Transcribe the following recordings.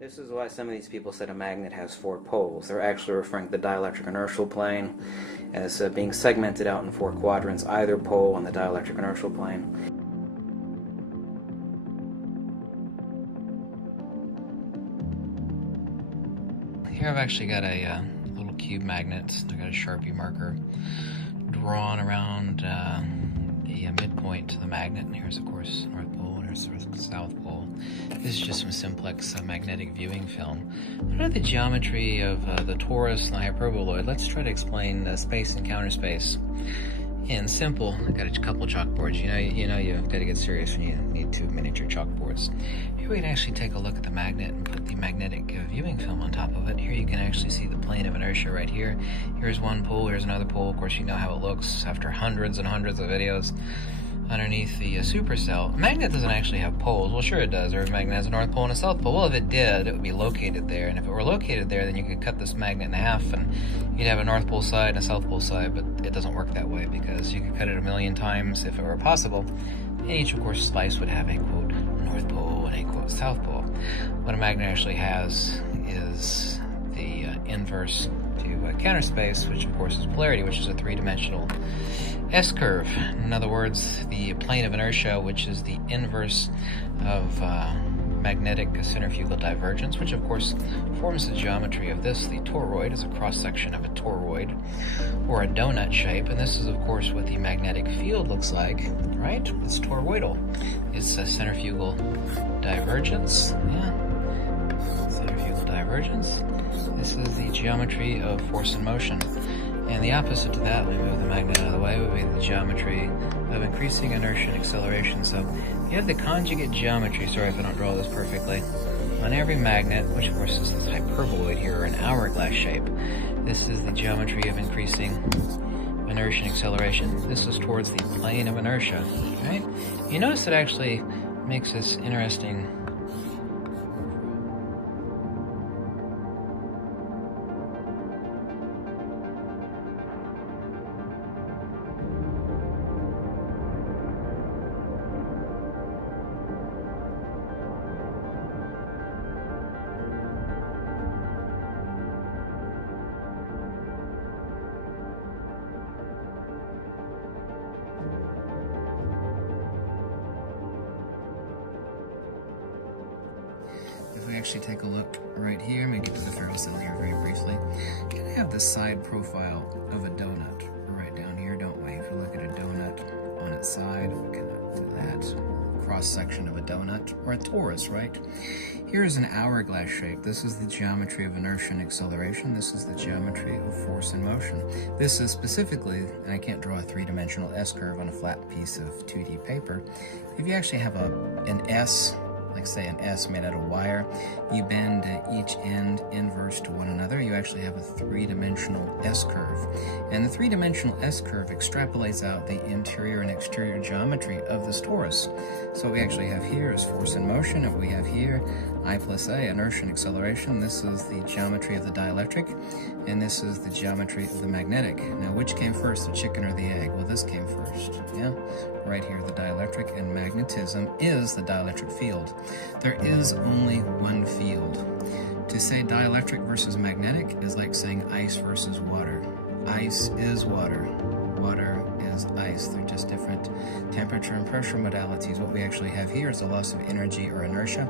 This is why some of these people said a magnet has 4 poles. They're actually referring to the dielectric inertial plane as being segmented out in 4 quadrants, either pole on the dielectric inertial plane. Here I've actually got a little cube magnet. I've got a Sharpie marker drawn around the midpoint to the magnet. And here's, of course, North Pole, and here's the South Pole. This is just some simplex magnetic viewing film. What are the geometry of the torus and the hyperboloid? Let's try to explain space and counter space in simple. I've got a couple chalkboards. You know you've got to get serious when you need 2 miniature chalkboards. Here we can actually take a look at the magnet and put the magnetic viewing film on top of it. Here you can actually see the plane of inertia right here. Here's one pole, here's another pole. Of course, you know how it looks after hundreds and hundreds of videos. Underneath the supercell, a magnet doesn't actually have poles. Well, sure it does. Every magnet has a north pole and a south pole. Well, if it did, it would be located there. And if it were located there, then you could cut this magnet in half and you'd have a north pole side and a south pole side, but it doesn't work that way because you could cut it a million times if it were possible. And each, of course, slice would have a, quote, north pole and a, quote, south pole. What a magnet actually has is the inverse to counter space, which, of course, is polarity, which is a 3-dimensional S-curve. In other words, the plane of inertia, which is the inverse of magnetic centrifugal divergence, which of course forms the geometry of this. The toroid is a cross-section of a toroid, or a donut shape, and this is of course what the magnetic field looks like, right? It's toroidal. It's a centrifugal divergence, yeah, centrifugal divergence. This is the geometry of force and motion. And the opposite to that, we move the magnet out of the way, would be the geometry of increasing inertia and acceleration. So you have the conjugate geometry, sorry if I don't draw this perfectly, on every magnet, which of course is this hyperboloid here, or an hourglass shape. This is the geometry of increasing inertia and acceleration. This is towards the plane of inertia, right? You notice it actually makes this interesting If we actually take a look right here, maybe get to the ferrocylinder very briefly, you can have the side profile of a donut right down here, don't we? If you look at a donut on its side, we can do that. Cross-section of a donut, or a torus, right? Here is an hourglass shape. This is the geometry of inertia and acceleration. This is the geometry of force and motion. This is specifically, and I can't draw a 3-dimensional S-curve on a flat piece of 2D paper. If you actually have an S, like say an S made out of wire, you bend each end inverse to one another, you actually have a 3-dimensional S-curve. And the 3-dimensional S-curve extrapolates out the interior and exterior geometry of this torus. So what we actually have here is force and motion, and what we have here, I plus A, inertia and acceleration. This is the geometry of the dielectric, and this is the geometry of the magnetic. Now, which came first, the chicken or the egg? Well, this came first, yeah? Right here, the dielectric, and magnetism is the dielectric field. There is only one field. To say dielectric versus magnetic is like saying ice versus water. Ice is water. Water is ice. They're just different temperature and pressure modalities. What we actually have here is a loss of energy or inertia,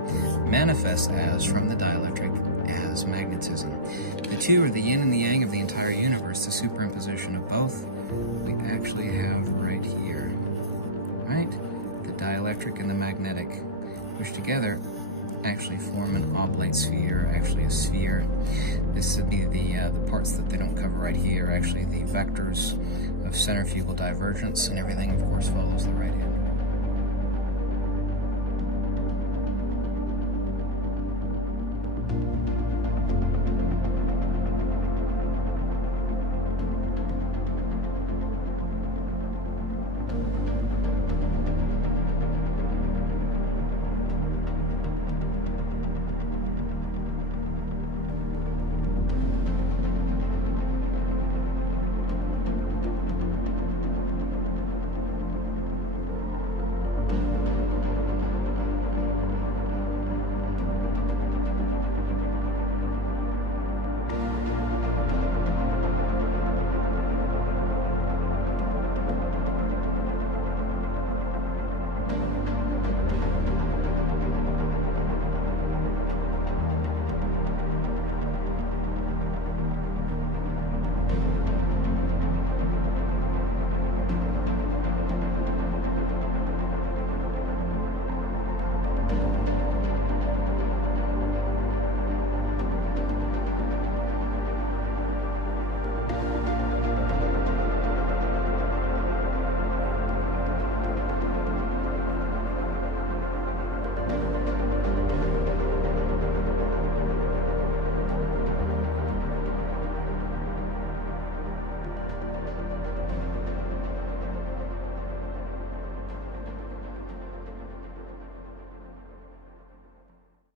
manifests as, from the dielectric, as magnetism. The two are the yin and the yang of the entire universe, the superimposition of both we actually have right here, right? The dielectric and the magnetic, which together actually form an oblate sphere, actually a sphere. This would be the parts that they don't cover right here, actually the vectors of centrifugal divergence, and everything, of course, follows the right hand.